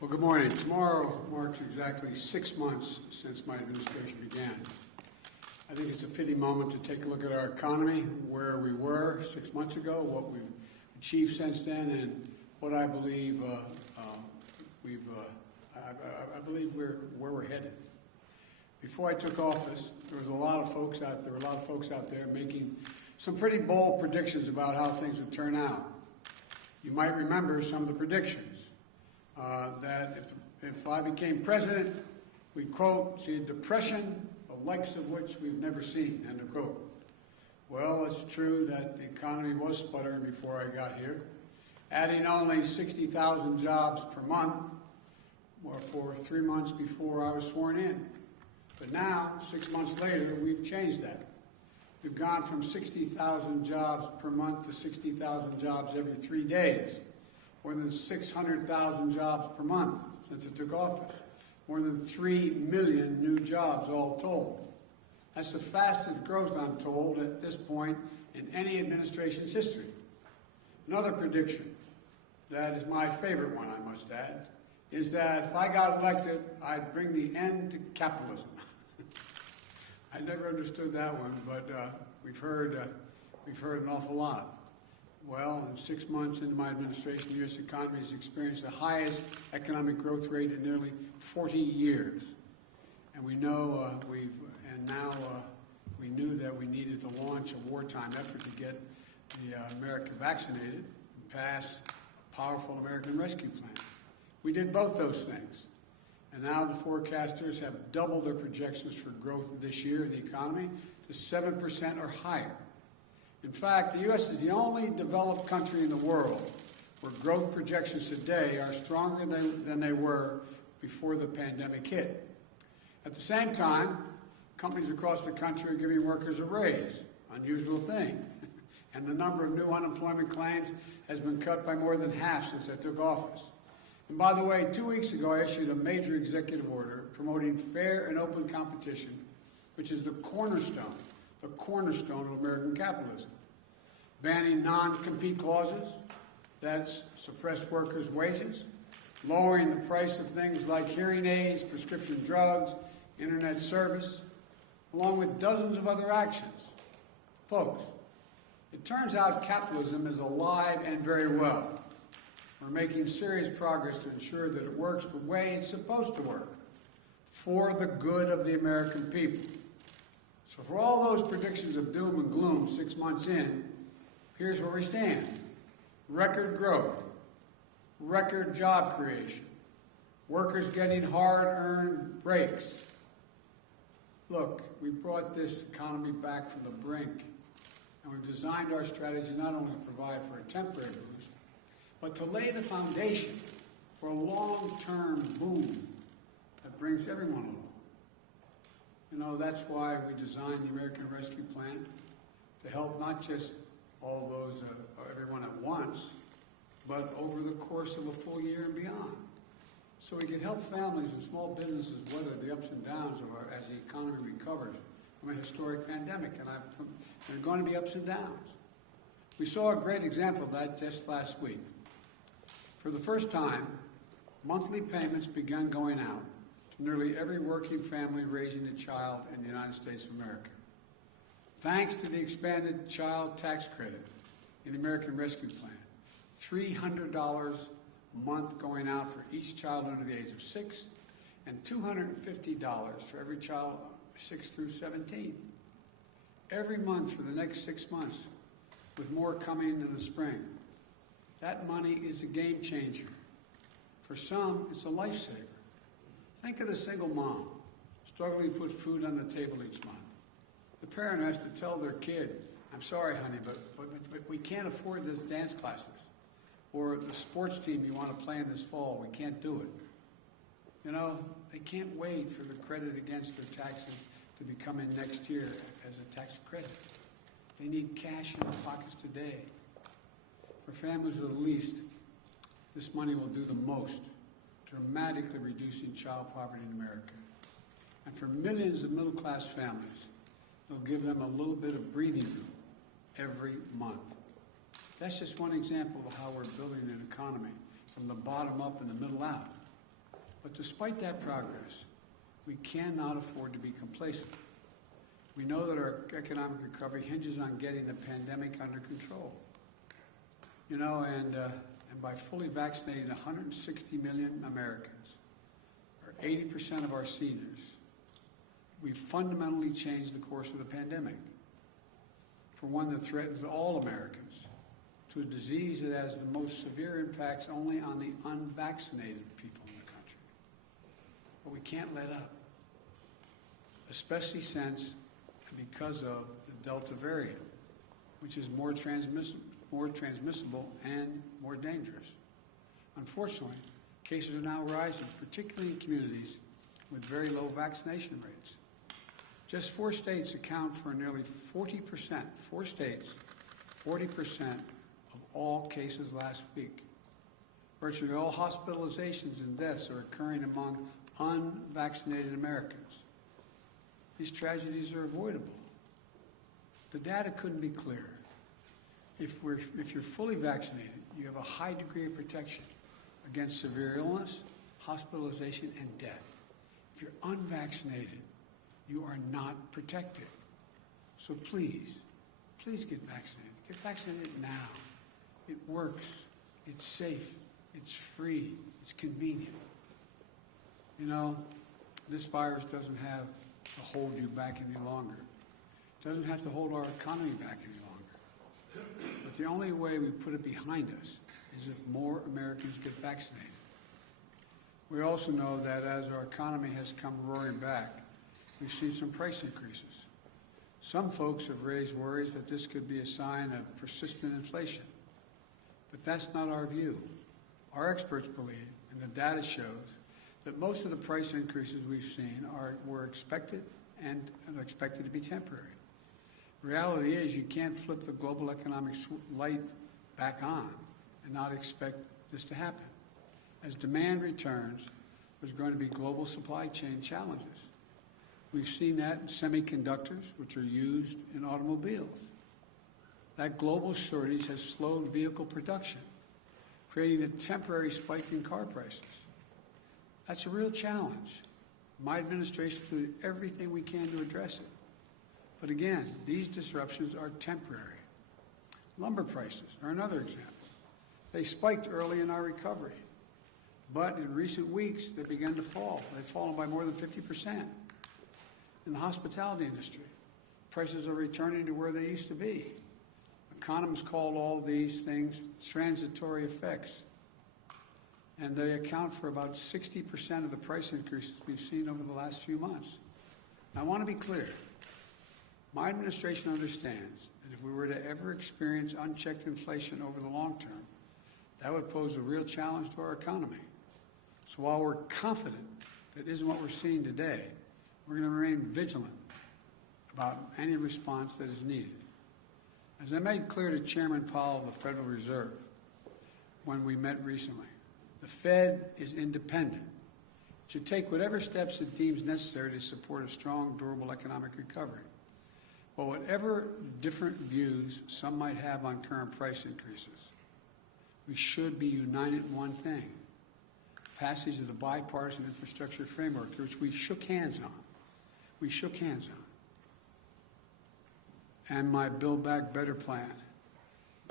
Well, good morning. Tomorrow marks exactly 6 months since my administration began. I think it's a fitting moment to take a look at our economy, where we were 6 months ago, what we've achieved since then, and what I believe I believe where we're headed. Before I took office, there were a lot of folks out there making some pretty bold predictions about how things would turn out. You might remember some of the predictions. That if I became president, we'd, quote, see a depression, the likes of which we've never seen, end of quote. Well, it's true that the economy was sputtering before I got here, adding only 60,000 jobs per month for 3 months before I was sworn in. But now, 6 months later, we've changed that. We've gone from 60,000 jobs per month to 60,000 jobs every 3 days. More than 600,000 jobs per month since it took office. More than 3 million new jobs all told. That's the fastest growth, I'm told, at this point in any administration's history. Another prediction, that is my favorite one, I must add, is that if I got elected, I'd bring the end to capitalism. I never understood that one, but we've heard an awful lot. Well, in 6 months into my administration, the U.S. economy has experienced the highest economic growth rate in nearly 40 years. And we know we knew that we needed to launch a wartime effort to get America vaccinated and pass a powerful American Rescue Plan. We did both those things. And now the forecasters have doubled their projections for growth this year in the economy to 7% or higher. In fact, the U.S. is the only developed country in the world where growth projections today are stronger than they were before the pandemic hit. At the same time, companies across the country are giving workers a raise, unusual thing. And the number of new unemployment claims has been cut by more than half since I took office. And by the way, 2 weeks ago, I issued a major executive order promoting fair and open competition, which is the cornerstone of American capitalism. Banning non-compete clauses that suppress workers' wages, lowering the price of things like hearing aids, prescription drugs, internet service, along with dozens of other actions. Folks, it turns out capitalism is alive and very well. We're making serious progress to ensure that it works the way it's supposed to work, for the good of the American people. So for all those predictions of doom and gloom 6 months in, here's where we stand. Record growth, record job creation, workers getting hard-earned breaks. Look, we brought this economy back from the brink, and we've designed our strategy not only to provide for a temporary boost, but to lay the foundation for a long-term boom that brings everyone along. You know, that's why we designed the American Rescue Plan, to help not just all those, everyone at once, but over the course of a full year and beyond. So we could help families and small businesses weather the ups and downs as the economy recovers from a historic pandemic. And there are going to be ups and downs. We saw a great example of that just last week. For the first time, monthly payments began going out to nearly every working family raising a child in the United States of America. Thanks to the expanded child tax credit in the American Rescue Plan, $300 a month going out for each child under the age of 6, and $250 for every child 6 through 17. Every month for the next 6 months, with more coming in the spring. That money is a game changer. For some, it's a lifesaver. Think of the single mom struggling to put food on the table each month. The parent has to tell their kid, I'm sorry, honey, but we can't afford those dance classes. Or the sports team you want to play in this fall, we can't do it. You know, they can't wait for the credit against their taxes to be coming next year as a tax credit. They need cash in their pockets today. For families with the least, this money will do the most, dramatically reducing child poverty in America. And for millions of middle-class families, it'll give them a little bit of breathing room every month. That's just one example of how we're building an economy from the bottom up and the middle out. But despite that progress, we cannot afford to be complacent. We know that our economic recovery hinges on getting the pandemic under control. You know, and by fully vaccinating 160 million Americans, or 80% of our seniors, we've fundamentally changed the course of the pandemic from one that threatens all Americans to a disease that has the most severe impacts only on the unvaccinated people in the country. But we can't let up, especially since and because of the Delta variant, which is more transmissible and more dangerous. Unfortunately, cases are now rising, particularly in communities with very low vaccination rates. Just 4 states account for nearly 40%, 4 states, 40% of all cases last week. Virtually all hospitalizations and deaths are occurring among unvaccinated Americans. These tragedies are avoidable. The data couldn't be clearer. If you're fully vaccinated, you have a high degree of protection against severe illness, hospitalization, and death. If you're unvaccinated, you are not protected. So please get vaccinated. Get vaccinated now. It works. It's safe. It's free. It's convenient. You know, this virus doesn't have to hold you back any longer. It doesn't have to hold our economy back any longer. But the only way we put it behind us is if more Americans get vaccinated. We also know that as our economy has come roaring back, we've seen some price increases. Some folks have raised worries that this could be a sign of persistent inflation. But that's not our view. Our experts believe, and the data shows, that most of the price increases we've seen were expected and are expected to be temporary. Reality is you can't flip the global economic light back on and not expect this to happen. As demand returns, there's going to be global supply chain challenges. We've seen that in semiconductors, which are used in automobiles. That global shortage has slowed vehicle production, creating a temporary spike in car prices. That's a real challenge. My administration will do everything we can to address it. But again, these disruptions are temporary. Lumber prices are another example. They spiked early in our recovery, but in recent weeks they began to fall. They've fallen by more than 50%. In the hospitality industry, prices are returning to where they used to be. Economists call all these things transitory effects, and they account for about 60% of the price increases we've seen over the last few months. Now, I want to be clear. My administration understands that if we were to ever experience unchecked inflation over the long term, that would pose a real challenge to our economy. So while we're confident that isn't what we're seeing today, we're going to remain vigilant about any response that is needed. As I made clear to Chairman Powell of the Federal Reserve when we met recently, the Fed is independent. It should take whatever steps it deems necessary to support a strong, durable economic recovery. But whatever different views some might have on current price increases, we should be united in one thing: passage of the bipartisan infrastructure framework, which we shook hands on. And my Build Back Better plan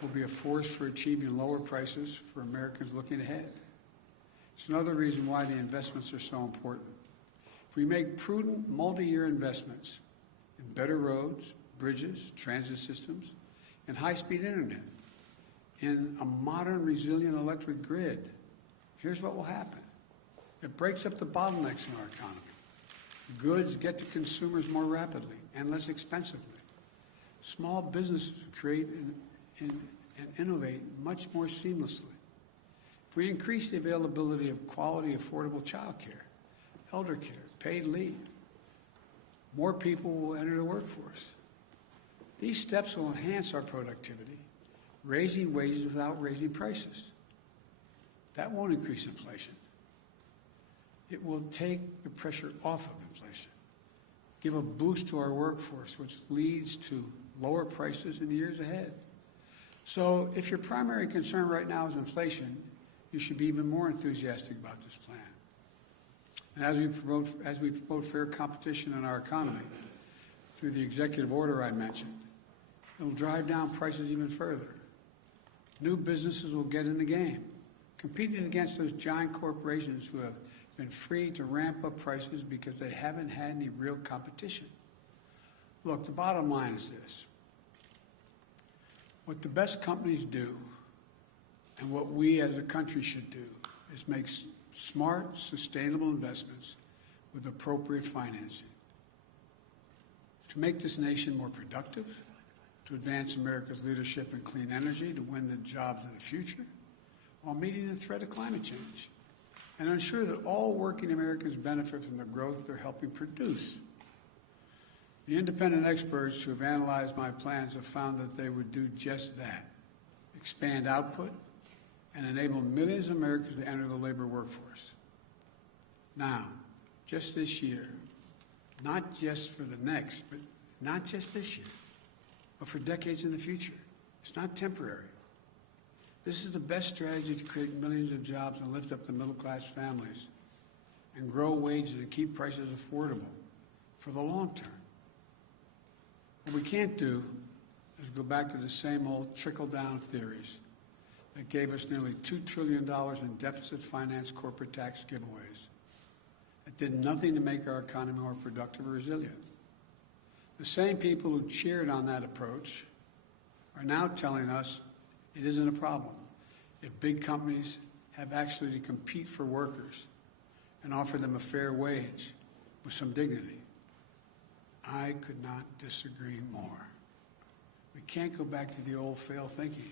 will be a force for achieving lower prices for Americans looking ahead. It's another reason why the investments are so important. If we make prudent multi-year investments in better roads, bridges, transit systems, and high-speed internet, in a modern, resilient electric grid, here's what will happen. It breaks up the bottlenecks in our economy. Goods get to consumers more rapidly and less expensively. Small businesses create and innovate much more seamlessly. If we increase the availability of quality, affordable child care, elder care, paid leave, more people will enter the workforce. These steps will enhance our productivity, raising wages without raising prices. That won't increase inflation. It will take the pressure off of inflation, give a boost to our workforce, which leads to lower prices in the years ahead. So if your primary concern right now is inflation, you should be even more enthusiastic about this plan. And as we promote fair competition in our economy through the executive order I mentioned, it'll drive down prices even further. New businesses will get in the game, competing against those giant corporations who have been free to ramp up prices because they haven't had any real competition. Look, the bottom line is this. What the best companies do, and what we as a country should do, is make smart, sustainable investments with appropriate financing to make this nation more productive, to advance America's leadership in clean energy, to win the jobs of the future, while meeting the threat of climate change, and ensure that all working Americans benefit from the growth they're helping produce. The independent experts who have analyzed my plans have found that they would do just that, expand output, and enable millions of Americans to enter the labor workforce. Now, just this year, not just for the next, but not just this year, but for decades in the future. It's not temporary. This is the best strategy to create millions of jobs and lift up the middle-class families and grow wages and keep prices affordable for the long term. What we can't do is go back to the same old trickle-down theories that gave us nearly $2 trillion in deficit-financed corporate tax giveaways. It did nothing to make our economy more productive or resilient. The same people who cheered on that approach are now telling us it isn't a problem if big companies have actually to compete for workers and offer them a fair wage with some dignity. I could not disagree more. We can't go back to the old failed thinking.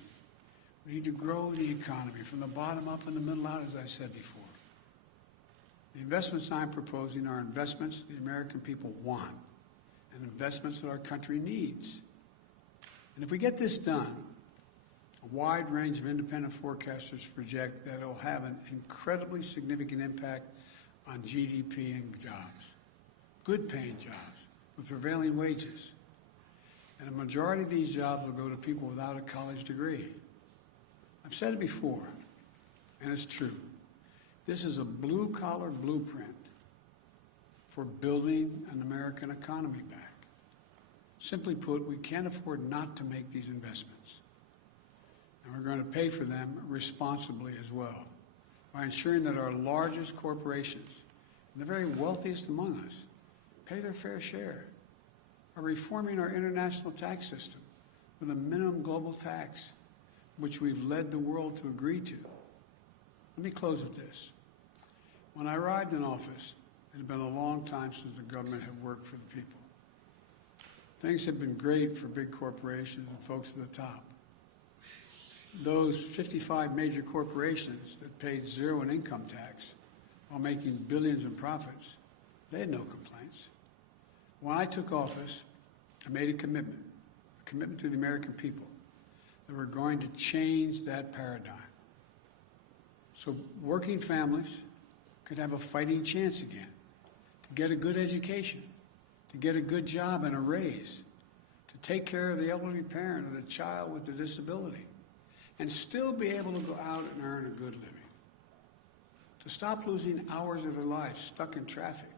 We need to grow the economy from the bottom up and the middle out, as I said before. The investments I'm proposing are investments the American people want and investments that our country needs. And if we get this done, a wide range of independent forecasters project that it will have an incredibly significant impact on GDP and jobs, good-paying jobs with prevailing wages. And a majority of these jobs will go to people without a college degree. I've said it before, and it's true. This is a blue-collar blueprint for building an American economy back. Simply put, we can't afford not to make these investments. And we're going to pay for them responsibly as well, by ensuring that our largest corporations, and the very wealthiest among us, pay their fair share, by reforming our international tax system with a minimum global tax, which we've led the world to agree to. Let me close with this. When I arrived in office, it had been a long time since the government had worked for the people. Things had been great for big corporations and folks at the top. Those 55 major corporations that paid zero in income tax while making billions in profits, they had no complaints. When I took office, I made a commitment to the American people, that we're going to change that paradigm. So working families could have a fighting chance again, to get a good education, to get a good job and a raise, to take care of the elderly parent or the child with a disability, and still be able to go out and earn a good living. To stop losing hours of their lives stuck in traffic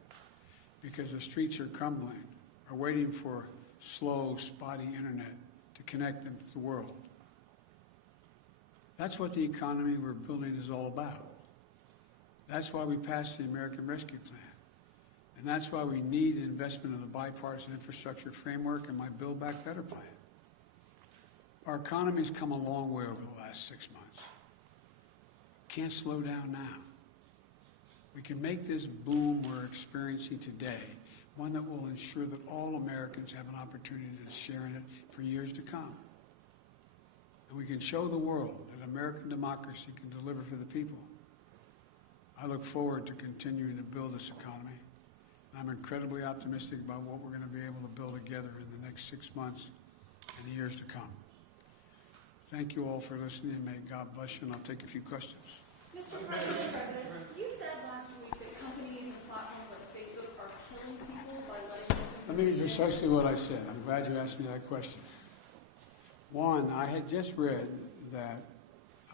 because the streets are crumbling or waiting for slow, spotty internet to connect them to the world. That's what the economy we're building is all about. That's why we passed the American Rescue Plan. And that's why we need investment in the bipartisan infrastructure framework and my Build Back Better plan. Our economy's come a long way over the last 6 months. Can't slow down now. We can make this boom we're experiencing today one that will ensure that all Americans have an opportunity to share in it for years to come. And we can show the world that American democracy can deliver for the people. I look forward to continuing to build this economy. I'm incredibly optimistic about what we're going to be able to build together in the next 6 months and the years to come. Thank you all for listening, and may God bless you, and I'll take a few questions. Mr. President, you said last week that companies and platforms like Facebook are killing people by letting misinformation. Let me be precisely what I said. I'm glad you asked me that question. One, I had just read that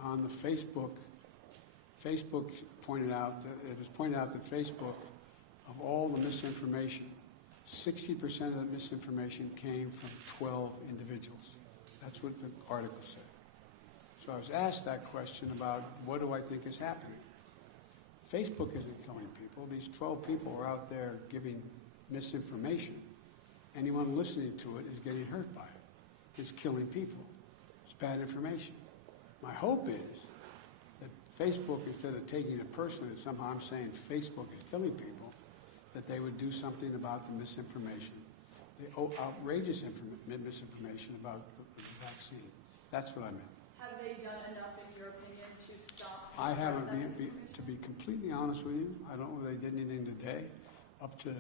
on the Facebook pointed out that it was pointed out that Facebook of all the misinformation, 60% of the misinformation came from 12 individuals. That's what the article said. So I was asked that question about what do I think is happening. Facebook isn't killing people. These 12 people are out there giving misinformation. Anyone listening to it is getting hurt by it. It's killing people. It's bad information. My hope is that Facebook, instead of taking it personally, that somehow I'm saying Facebook is killing people, that they would do something about the misinformation, the outrageous misinformation about the vaccine. That's what I meant. Have they done enough, in your opinion, to stop? I haven't, to be completely honest with you, I don't know if they did anything today. Up to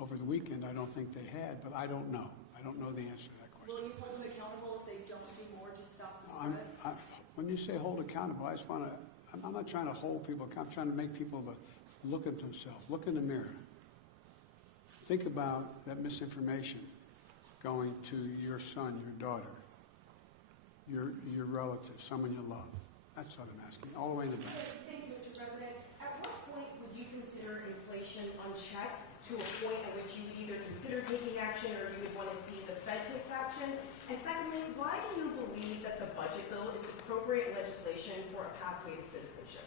over the weekend, I don't think they had, but I don't know. I don't know the answer to that question. Will you hold them accountable if they don't do more to stop the spread? When you say hold accountable, I just want to, I'm not trying to hold people accountable. I'm trying to make people look at themselves, look in the mirror. Think about that misinformation going to your son, your daughter, your relative, someone you love. That's what I'm asking, all the way in the back. Thank you, Mr. President. At what point would you consider inflation unchecked to a point at which you would either consider taking action or you would want to see the Fed takes action? And secondly, why do you believe that the budget bill is appropriate legislation for a pathway to citizenship?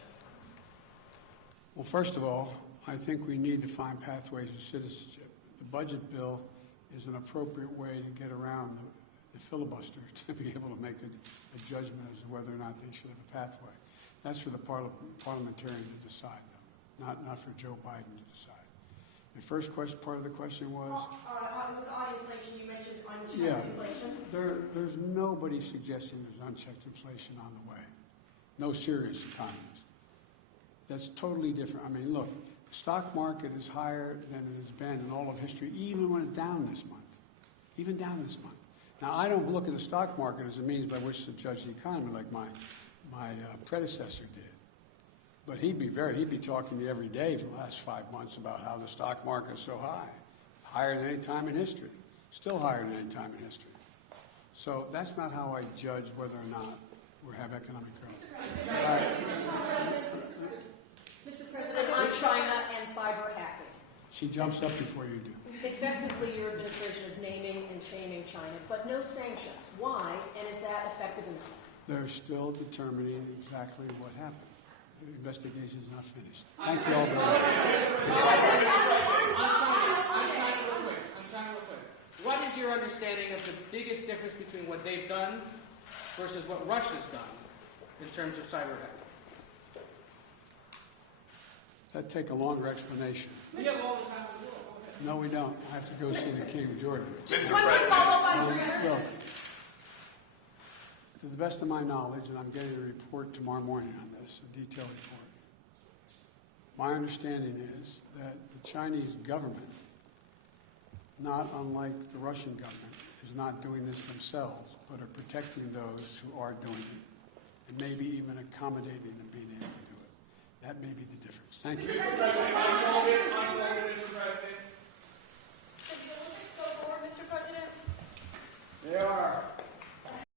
Well, first of all, I think we need to find pathways to citizenship. The budget bill is an appropriate way to get around the filibuster to be able to make a judgment as to whether or not they should have a pathway. That's for the parliamentarian to decide, though, not for Joe Biden to decide. The first part of the question was? It was on inflation. You mentioned unchecked inflation. There's nobody suggesting there's unchecked inflation on the way. No serious economist. That's totally different. I mean, look, the stock market is higher than it has been in all of history, even when it's down this month. Even down this month. Now, I don't look at the stock market as a means by which to judge the economy like my predecessor did. But he'd be talking to me every day for the last 5 months about how the stock market is so high, higher than any time in history, still higher than any time in history. So that's not how I judge whether or not we have economic growth. Mr. President, on China and cyber hacking. She jumps up before you do. Effectively, your administration is naming and shaming China, but no sanctions. Why, and is that effective enough? They're still determining exactly what happened. The investigation is not finished. Thank you all very much. I'm trying real quick. What is your understanding of the biggest difference between what they've done versus what Russia's done in terms of cyber hacking? That'd take a longer explanation. We have all the time in the world. No, we don't. I have to go see the King of Jordan. Just one quick follow-up on 300. Look, to the best of my knowledge, and I'm getting a report tomorrow morning on this, a detailed report, my understanding is that the Chinese government, not unlike the Russian government, is not doing this themselves, but are protecting those who are doing it, and maybe even accommodating them being able to do it. That may be the difference. Thank you. Mr. President,